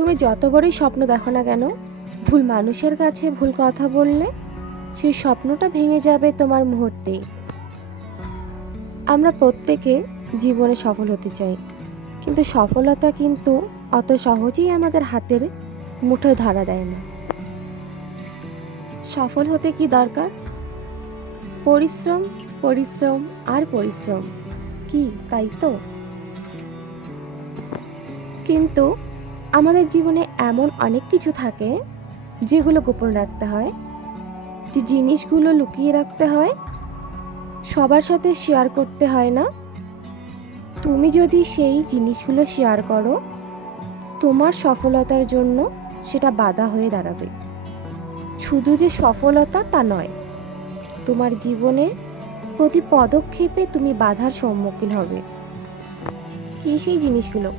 তুমি যত বড়ই স্বপ্ন দেখো না কেন, ভুল মানুষের কাছে ভুল কথা বললে সেই স্বপ্নটা ভেঙে যাবে তোমার মুহূর্তেই। আমরা প্রত্যেকে জীবনে সফল হতে চাই, কিন্তু সফলতা কিন্তু অত সহজেই আমাদের হাতের মুঠোয় ধরা দেয় না। সফল হতে কি দরকার? পরিশ্রম, পরিশ্রম আর পরিশ্রম। কি তাই তো? কিন্তু আমাদের জীবনে এমন অনেক কিছু থাকে যেগুলো গোপন রাখতে হয়, যে জিনিসগুলো লুকিয়ে রাখতে হয়, সবার সাথে শেয়ার করতে হয় না। তুমি যদি সেই জিনিসগুলো শেয়ার করো, তোমার সফলতার জন্য সেটা বাধা হয়ে দাঁড়াবে। শুধু যে সফলতা তা নয়, তোমার জীবনের প্রতি পদক্ষেপে তুমি বাধার সম্মুখীন হবে। কী সেই জিনিসগুলো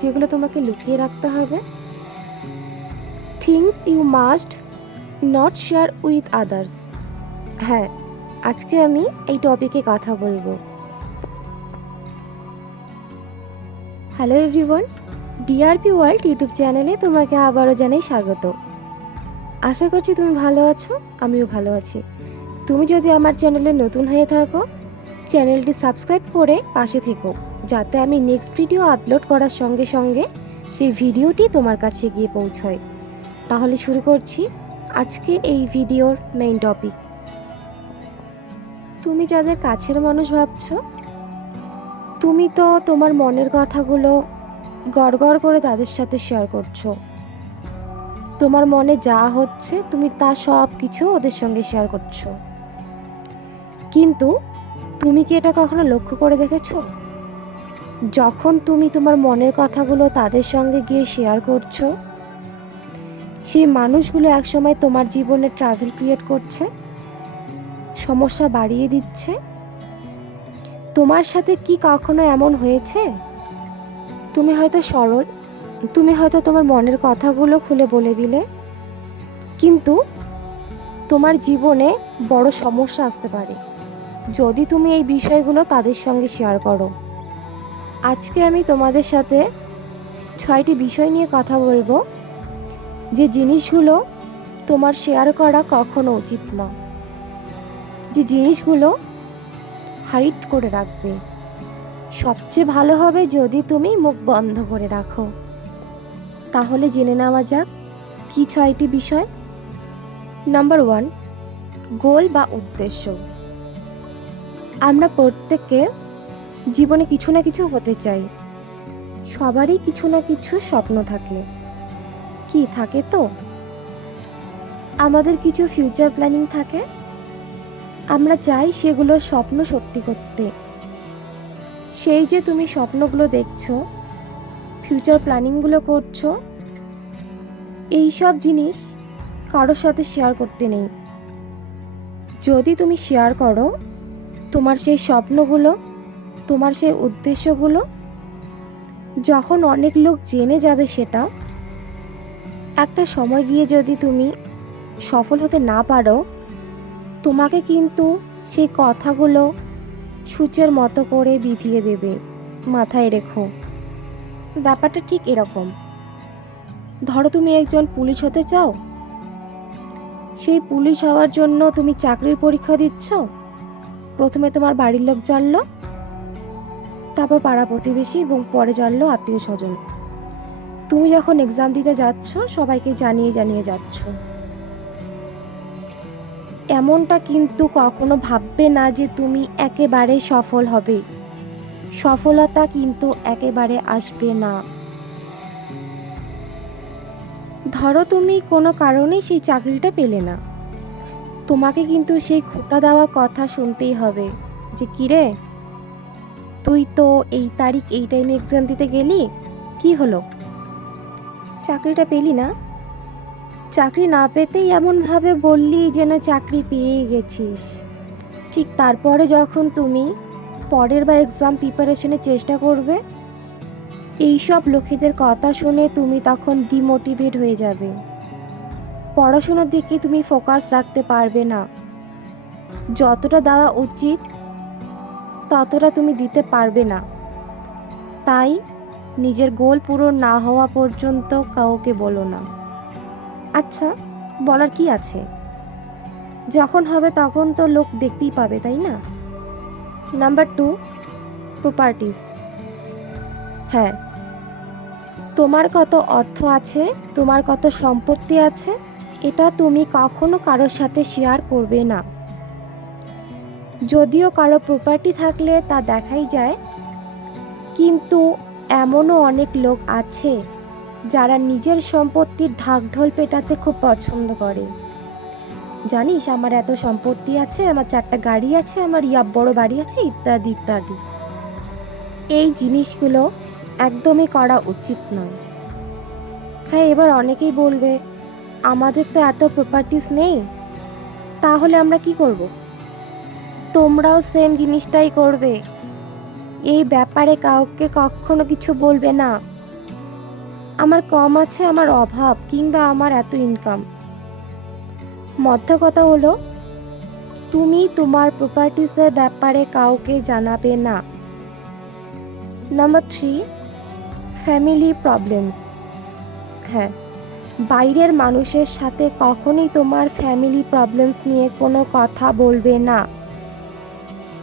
যেগুলো তোমাকে লুকিয়ে রাখতে হবে? Things you must not share with others. হ্যাঁ, আজকে আমি এই টপিকে কথা বলবো। Hello everyone, DRP world YouTube চ্যানেলে তোমাকে আবারও জানাই স্বাগত। আশা করছি তুমি ভালো আছো, আমিও ভালো আছি। তুমি যদি আমার চ্যানেলে নতুন হয়ে থাকো, চ্যানেলটি সাবস্ক্রাইব করে পাশে থেকো, যাতে আমি নেক্সট ভিডিও আপলোড করার সঙ্গে সঙ্গে সেই ভিডিওটি তোমার কাছে গিয়ে পৌঁছয়। তাহলে শুরু করছি আজকে এই ভিডিওর মেইন টপিক। তুমি যাদের কাছের মানুষ ভাবছো, তুমি তো তোমার মনের কথাগুলো গড়গড় করে তাদের সাথে শেয়ার করছো। তোমার মনে যা হচ্ছে তুমি তা সব কিছু ওদের সঙ্গে শেয়ার করছো। কিন্তু তুমি কি এটা কখনো লক্ষ্য করে দেখেছো? যখন তুমি তোমার মনের কথাগুলো তাদের সঙ্গে গিয়ে শেয়ার করছো, সেই মানুষগুলো একসময় তোমার জীবনে ট্রাভেল ক্রিয়েট করছে, সমস্যা বাড়িয়ে দিচ্ছে। তোমার সাথে কি কখনো এমন হয়েছে? তুমি হয়তো সরল, তুমি হয়তো তোমার মনের কথাগুলো খুলে বলে দিলে, কিন্তু তোমার জীবনে বড় সমস্যা আসতে পারে যদি তুমি এই বিষয়গুলো তাদের সঙ্গে শেয়ার করো। আজকে আমি তোমাদের সাথে 6টি বিষয় নিয়ে কথা বলবো, যে জিনিসগুলো তোমার শেয়ার করা কখনো উচিত না, যে জিনিসগুলো হাইড করে রাখবে। সবচেয়ে ভালো হবে যদি তুমি মুখ বন্ধ করে রাখো। তাহলে জেনে নেওয়া যাক কি 6টি বিষয়। নাম্বার 1, গোল বা উদ্দেশ্য। আমরা প্রত্যেকে জীবনে কিছু না কিছু হতে চাই। সবারই কিছু না কিছু স্বপ্ন থাকে। কি থাকে তো? আমাদের কিছু ফিউচার প্ল্যানিং থাকে। আমরা চাই সেগুলো স্বপ্ন সত্যি করতে। সেই যে তুমি স্বপ্নগুলো দেখছো, ফিউচার প্ল্যানিংগুলো করছো, এই সব জিনিস কারোর সাথে শেয়ার করতে নেই। যদি তুমি শেয়ার করো তোমার সেই স্বপ্নগুলো, তোমার সেই উদ্দেশ্যগুলো, যখন অনেক লোক জেনে যাবে সেটা, একটা সময় গিয়ে যদি তুমি সফল হতে না পারো, তোমাকে কিন্তু সেই কথাগুলো সূচের মতো করে বিধিয়ে দেবে। মাথায় রেখো, ব্যাপারটা ঠিক এরকম। ধরো তুমি একজন পুলিশ হতে চাও। সেই পুলিশ হওয়ার জন্য তুমি চাকরির পরীক্ষা দিচ্ছ। প্রথমে তোমার বাড়ির লোক জানলো, তারপর পাড়া প্রতিবেশী এবং পরে জানলো আত্মীয় স্বজন। তুমি যখন এক্সাম দিতে যাচ্ছ সবাইকে জানিয়ে জানিয়ে যাচ্ছ। এমনটা কিন্তু কখনো ভাববে না যে তুমি একেবারে সফল হবে। সফলতা কিন্তু একেবারে আসবে না। ধরো তুমি কোনো কারণেই সেই চাকরিটা পেলে না, তোমাকে কিন্তু সেই খোঁটা দেওয়া কথা শুনতেই হবে যে কিরে, তুই তো এই তারিখ এই টাইমে এক্সাম দিতে গেলি, কি হলো? চাকরিটা পেলি না। চাকরি না পেতেই এমনভাবে বললি যেন চাকরি পেয়ে গেছিস। ঠিক তারপরে যখন তুমি পরের বার এক্সাম প্রিপারেশনের চেষ্টা করবে, এইসব লোকেদের কথা শুনে তুমি তখন ডিমোটিভেট হয়ে যাবে। পড়াশোনার দিকে তুমি ফোকাস রাখতে পারবে না। যতটা দেওয়া উচিত ততটা তুমি দিতে পারবে না। তাই নিজের গোল পূরণ না হওয়া পর্যন্ত কাউকে বলো না। আচ্ছা, বলার কি আছে? যখন হবে তখন তো লোক দেখতেই পাবে, তাই না? Number 2, properties. হ্যাঁ, তোমার কত অর্থ আছে, তোমার কত সম্পত্তি আছে, এটা তুমি কখনো কারোর সাথে শেয়ার করবে না। যদিও কারো প্রপার্টি থাকলে তা দেখাই যায়, কিন্তু এমনও অনেক লোক আছে যারা নিজের সম্পত্তির ঢাকঢোল পেটাতে খুব পছন্দ করে। জানিস, আমার এত সম্পত্তি আছে, আমার 4টা গাড়ি আছে, আমার বড় বাড়ি আছে, ইত্যাদি ইত্যাদি। এই জিনিসগুলো একদমই করা উচিত নয়। হ্যাঁ, এবার অনেকেই বলবে, আমাদের তো এত প্রপার্টিস নেই, তাহলে আমরা কি করব? তোমরাও সেম জিনিসটাই করবে। এই ব্যাপারে কাউকে কখনো কিছু বলবে না, আমার কম আছে, আমার অভাব, কিংবা আমার এত ইনকাম। মধ্য কথা হলো, তুমি তোমার প্রপার্টিসের ব্যাপারে কাউকে জানাবে না। Number 3, family problems. হ্যাঁ, বাইরের মানুষের সাথে কখনোই তোমার ফ্যামিলি প্রবলেমস নিয়ে কোনো কথা বলবে না।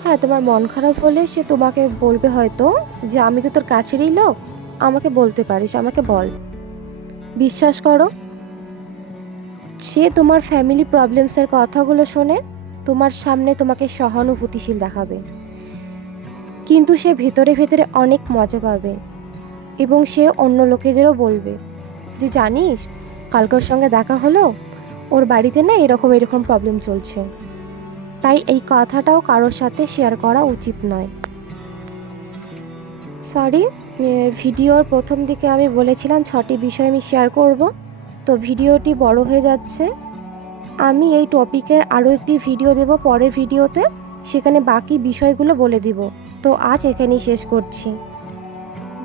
হ্যাঁ, তোমার মন খারাপ হলে সে তোমাকে বলবে হয়তো যে আমি তো তোর কাছেরই লোক, আমাকে বলতে পারিস, আমাকে বল। বিশ্বাস করো, সে তোমার ফ্যামিলি প্রবলেমসের কথাগুলো শুনে তোমার সামনে তোমাকে সহানুভূতিশীল দেখাবে, কিন্তু সে ভেতরে ভেতরে অনেক মজা পাবে এবং সে অন্য লোকেদেরও বলবে যে জানিস, কালকে ওর সঙ্গে দেখা হলো, ওর বাড়িতে না এরকম এরকম প্রবলেম চলছে। তাই এই কথাটাও কারোর সাথে শেয়ার করা উচিত নয়। সরি, ভিডিওর প্রথম দিকে আমি বলেছিলাম 6টি বিষয় আমি শেয়ার করব, তো ভিডিওটি বড় হয়ে যাচ্ছে। আমি এই টপিকের আরও একটি ভিডিও দেব পরের ভিডিওতে, সেখানে বাকি বিষয়গুলো বলে দিব। তো আজ এখানেই শেষ করছি।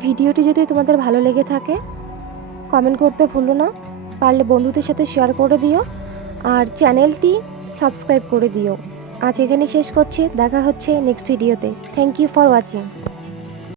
ভিডিওটি যদি তোমাদের ভালো লেগে থাকে কমেন্ট করতে ভুলো না, পারলে বন্ধুদের সাথে শেয়ার করে দিও, আর চ্যানেলটি সাবস্ক্রাইব করে দিও। আজ এখানেই শেষ করছি, দেখা হচ্ছে নেক্সট ভিডিওতে। Thank you for watching.